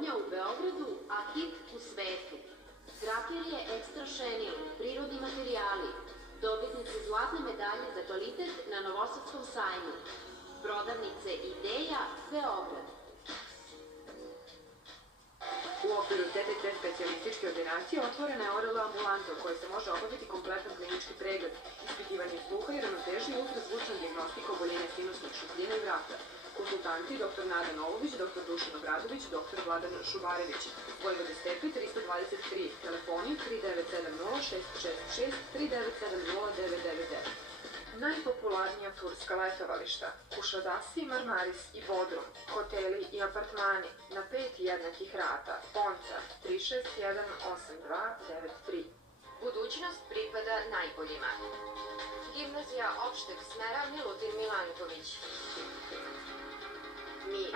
proizvodnja u Beogradu, a hit u svetu. Draperije Ekstra Šenil, prirodni materijali, dobitnice zlatne medalje za kvalitet na Novosadskom sajmu. Prodavnice Ideja, Beograd. U okviru TTC specijalističke ordinacije otvorena je ORL ambulanta u kojoj se može obaviti kompletan klinički pregled, ispitivanje sluha i ravnoteže i ultrazvučna dijagnostika oboljenja sinusnih šupljina i vrata. Konsultanti dr. Nada Novović, dr. Dušan Obradović, dr. Vladan Šubarević. Vojvode Stepe 323, telefoni 3970 666 3970 999. Najpopularnija turska letovališta: Kušadasi, Marmaris i Bodrum, hoteli i apartmani na 5 jednakih rata. Ponta 3618293. Budućnost pripada najboljima. Gimnazija opšteg smera Milutin Milanković. Mi